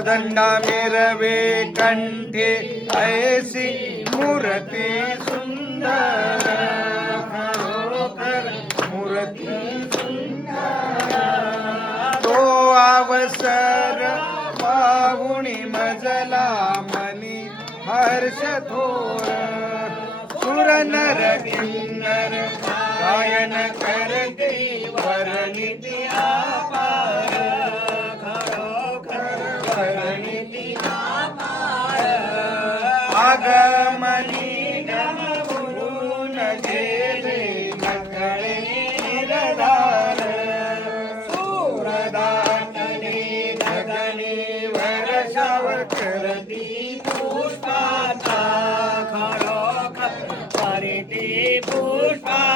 दंडा मिरवे कंठे ऐसी मूर्ती सुंदर। खरोखर तो अवसर पाहुणी मजला मनी हर्ष थोर। सुर नर किन्नर गायन करते वर्णिती आपार आगमनी गम गुरुन जेले मकळे निरदार सूरदातने गगने वर्षाव करती पुष्पाचा। खरोखर पुष्पा